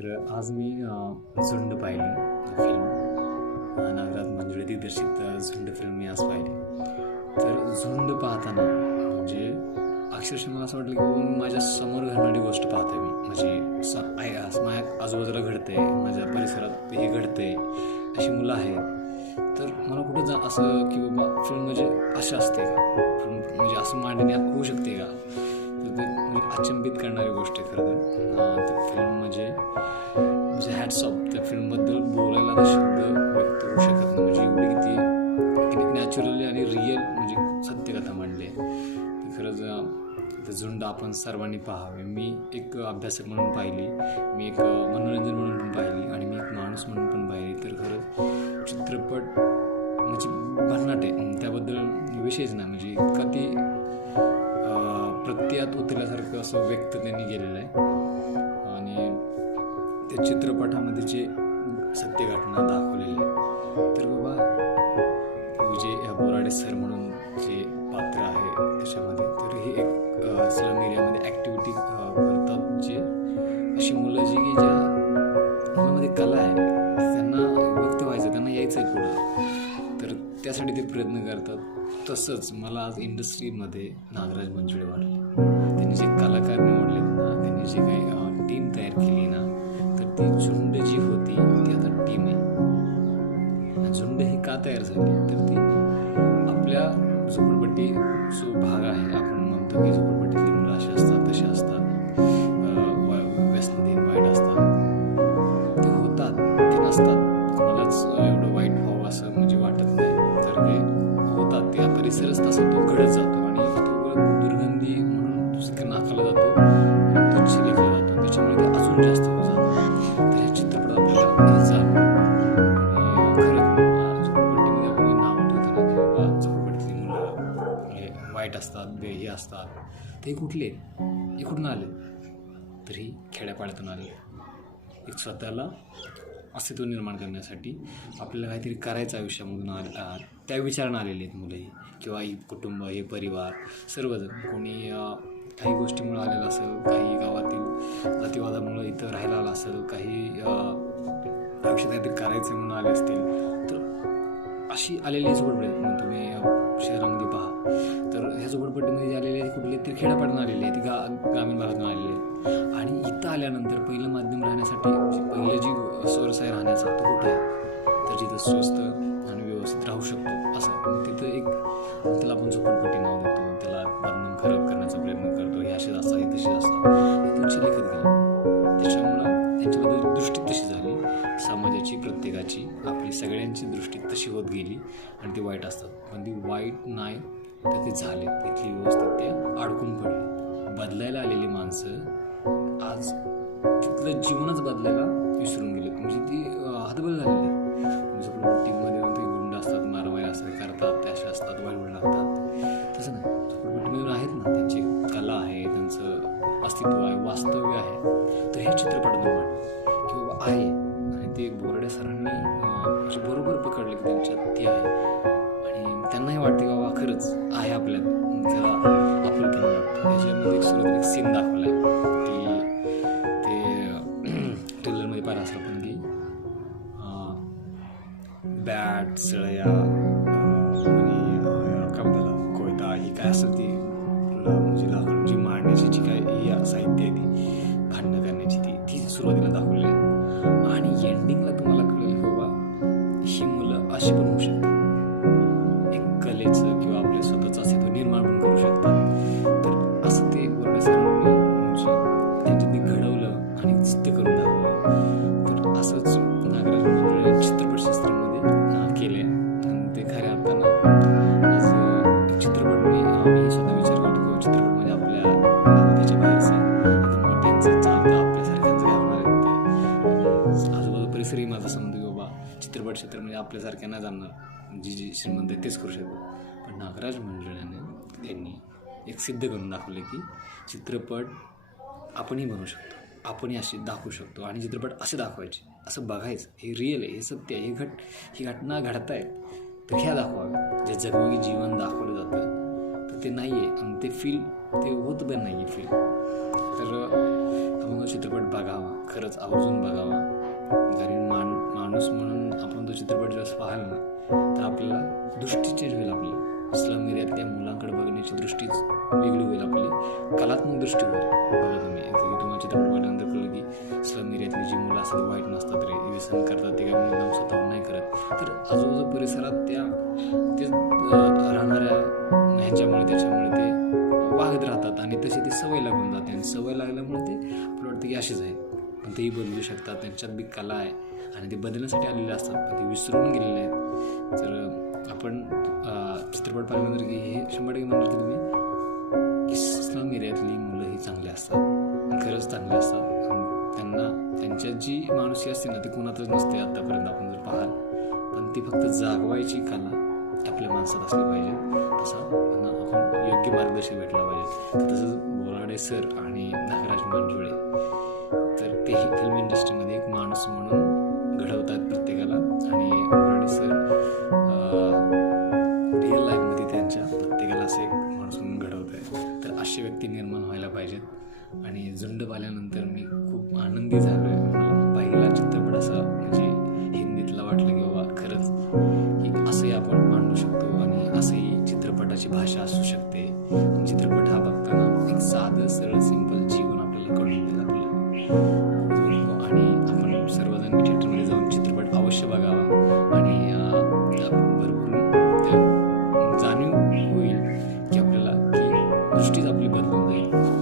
तर आज मी झुंड पाहिली फिल्म. नागराज मंजुळे दिग्दर्शित झुंड फिल्म मी आज पाहिली. तर झुंड पाहताना म्हणजे अक्षरशः मला असं वाटलं की मी माझ्या समोर घडणारी गोष्ट पाहतोय. मी म्हणजे माझ्या आजूबाजूला घडते, माझ्या परिसरात हे घडते, अशी मुलं आहेत. तर मला कुठं असं की बाबा फिल्म म्हणजे अशा असते का, फिल्म म्हणजे असं मांडणी होऊ शकते का. तर ते म्हणजे अचंबित करणारी गोष्ट आहे खरं तर. ते फिल्म म्हणजे हॅट्स ऑफ त्या फिल्मबद्दल बोलायला आता शब्द व्यक्त होऊ शकत नाही. म्हणजे एवढी किती नॅचरली आणि रिअल म्हणजे सत्यकथा मांडली आहे. तर खरंच ते झुंड आपण सर्वांनी पाहावे. मी एक अभ्यासक म्हणून पाहिली, मी एक मनोरंजन म्हणून पण पाहिली आणि मी एक माणूस म्हणून पण पाहिली. तर खरंच चित्रपट म्हणजे भन्नाट आहे, त्याबद्दल विषयच नाही. म्हणजे इतका ती प्रत्ययात उतरल्यासारखं असं व्यक्त त्यांनी केलेलं आहे. आणि त्या चित्रपटामध्ये जे सत्य घटना दाखवलेली आहे, तर बाबा विजय बोराडे सर म्हणून जे पात्र आहे त्याच्यामध्ये, तर हे एक स्लम एरियामध्ये ॲक्टिव्हिटी करतात. जे अशी मुलं जी की ज्या मुलामध्ये कला आहे, त्यांना व्यक्त व्हायचं, त्यांना यायचं आहे पुढं, तर त्यासाठी ते प्रयत्न करतात. तसंच मला आज इंडस्ट्रीमध्ये नागराज मंजुळे वाटले. त्यांनी जे कलाकार निवडले ना, त्यांनी जे काही टीम तयार केली ना, तर ती झुंड जी होती ती आता टीम आहे. झुंड ही का तयार झाली, तर ती आपल्या झोपडपट्टी जो भाग आहे, आपण म्हणतो की झोपडपट्टीतली मुलं अशी असतात, तशी असतात, व्यसनाधीन वाईट असतात, ते होतात, ते नसतात. कोणालाच एवढं वाईट व्हावं असं म्हणजे वाटत नाही. तर ते होतात, ते परिसरच तसा तो घडत जातो आणि तो दुर्गंधी म्हणून दुसरीकडे नाकारला जातो आणि तुच्छ लेखला जातो. त्याच्यामुळे ते अजून जास्त होत जातं. तर हे चित्रपट आपल्याला हे जाणवं. आणि खरं झोपडपट्टीमध्ये आपण नावं ठेवतो ना की बाबा झोपडपट्टीतली मुलं हे वाईट असतात, हे असतात, ते कुठले, हे कुठून आले, तर ही खेड्यापाड्यातून आले. एक स्वतःला अस्तित्व निर्माण करण्यासाठी आपल्याला काहीतरी करायचं आयुष्यामधून त्या विचारानं आलेले आहेत मुलंही, किंवा ही कुटुंब, हे परिवार, सर्वजण. कोणी काही गोष्टीमुळे आलेलं असेल, काही गावातील जातीवादामुळे इथं राहायला आलं असेल, काही आयुष्यात काहीतरी करायचं म्हणून आले असतील. तर अशी आलेली झोपडपट्टी मग तुम्ही शहरामध्ये पहा, तर ह्या झोपडपट्टीमध्ये जे आलेले आहेत कुठले ते खेड्यापाड्यातून आलेले आहेत, ती ग्रामीण भागातून आलेले आहेत. आणि इथं आल्यानंतर पहिलं माध्यम राहण्यासाठी पहिलं जी सोर्स आहे राहण्याचा, तो कुठं आहे, तर जिथं स्वस्त आणि व्यवस्थित राहू शकतो असं. तिथं एक त्याला आपण झोपडपट्टी नाव देतो, त्याला बदनाम खराब करण्याचा प्रयत्न करतो, हे असेच असतात, हे तसेच असतात, हे तुमची लेखत गेले. त्याच्यामुळं त्यांच्याबद्दल दृष्टी तशी झाली, समाजाची, प्रत्येकाची, आपली सगळ्यांची दृष्टी तशी होत गेली आणि ते वाईट असतात. पण ती वाईट नाही, तर ते झाले, तिथली व्यवस्थित ते अडकून पडले. बदलायला आलेली माणसं आज तिथलं जीवनच बदलायला विसरून गेले. म्हणजे ती हतबल झालेली. झोपडपट्टीमध्ये ते गुंड असतात, मारवाई असतात, करतात, ते असे असतात, वाईट लागतात. तसं नाही, झोपडपट्टीमधून आहेत ना, त्यांची कला आहे, त्यांचं अस्तित्व आहे, वास्तव्य आहे. तर हे चित्रपटातून वाटतं की बाबा आहे. आणि ते बोराडे सरांनी म्हणजे बरोबर पकडलं की त्यांच्यात ती आहे. आणि त्यांनाही वाटते की बाबा खरंच आहे आपल्यात, जरा आपुलकीनं वाटतं. त्याच्यामध्ये एक सुरुवातीला एक सीन दाखवला आहे की ते ट्रेलरमध्ये पाहिलं असलं पण की बॅट, सळया आणि काय म्हणतात कोयता, ही काय असेल ती म्हणजे लाकूड जी मांडण्याची जी काय साहित्य आहे, ती भांडणं करण्याची, ती सुरुवातीला दाखवली आहे. आणि एंडिंगला तुम्हाला कळेल की बाबा ही मुलं अशी पण होऊ शकतात, एक कलेचं किंवा आपल्या स्वतःचं अस्तित्व निर्माण पण करू शकतात. तर असं ते बोराडे सरांनी म्हणजे त्यांच्यात ते घडवलं आणि सिद्ध करून दाखवलं. तर असंच नागराज मंजुळे चित्रपटशास्त्रामध्ये केले आणि ते खऱ्या अर्थानं आज चित्रपट मी स्वतः विचार करतो की चित्रपट म्हणजे आपल्या त्याच्या बाहेरचं आहे, मोठ्यांचं चालतं, आपल्यासारख्यांचं काय होणार आहे. आजूबाजू परिसरही माझा समजतो की बाबा चित्रपट क्षेत्र म्हणजे आपल्यासारख्यांना जाणणार, जी श्रीमंत आहे तेच करू शकतो. पण नागराज मंजुळेने त्यांनी एक सिद्ध करून दाखवले की चित्रपट आपणही बनवू शकतो, आपणही असे दाखवू शकतो. आणि चित्रपट असे दाखवायचे, असं बघायचं, हे रिअल आहे, हे सत्य आहे, ही घटना घडत आहेत, तर ह्या दाखवाव्या. जे जगमगी जीवन दाखवलं जातं तर ते नाही आहे, आणि ते फील ते होत पण नाही आहे फील. तर आपण तो चित्रपट बघावा, खरंच आवर्जून बघावा. कारण माणूस म्हणून आपण तो चित्रपट जर पाहाल ना तर आपल्याला दृष्टी चेंज होईल. आपली स्लम एरियातल्या मुलांकडे बघण्याची दृष्टीच वेगळी होईल, आपली कलात्मक दृष्टी होईल. बघा तुम्ही तुम्हाला चित्रपट पाहिल्यानंतर कळलं की स्लम एरियातली जी मुलं असतात वाईट नसतात रे, व्यसन करतात, ते काय मुद्दाम स्वतःहून नाही करत. तर आजूबाजू परिसरात ते राहणाऱ्या ह्यांच्यामुळे त्याच्यामुळे ते वागत राहतात आणि तशी ती सवय लागून जाते. आणि सवय लागल्यामुळे ते आपलं वाटतं की अशीच आहे, पण तेही बदलू शकतात. त्यांच्यात बी कला आहे आणि ते बदलण्यासाठी आलेले असतात, पण ते विसरून गेलेले आहेत. तर आपण चित्रपट पाहिल्यानंतर की हे 100% म्हणणार की तुम्ही की स्लम एरियातली मुलं ही चांगली असतात, खरंच चांगली असतात. त्यांना त्यांच्यात जी माणुसकी असते ना ती कोणातच नसते आतापर्यंत आपण जर पाहाल, पण ती फक्त जागवायची कला आपल्या माणसात असली पाहिजे. तसं त्यांना आपण योग्य मार्गदर्शन भेटलं पाहिजे. तसंच बोराडे सर आणि नागराज मंजुळे तर तेही फिल्म इंडस्ट्रीमध्ये एक माणूस म्हणून घडवतात प्रत्येकाला. आणि बोराडे सर रिअल लाईफमध्ये त्यांच्या प्रत्येकाला असं एक माणूस म्हणून घडवत आहे. तर अशी व्यक्ती निर्माण व्हायला पाहिजेत. आणि झुंड पाहिल्यानंतर मी खूप आनंदी झालो आहे. मला पहिला चित्रपट असा म्हणजे हिंदीतला वाटलं की बाबा खरंच की असंही आपण मांडू शकतो आणि असंही चित्रपटाची भाषा असू शकते. चित्रपट हा बघताना एक साधं सरळ सिंपल जीवन आपल्याला कळून देईल आपलं. आणि आपण सर्वजण थिएटरमध्ये जाऊन चित्रपट अवश्य बघावा आणि भरपूर जाणीव होईल की आपल्याला की दृष्टीच आपली बदलून जाईल.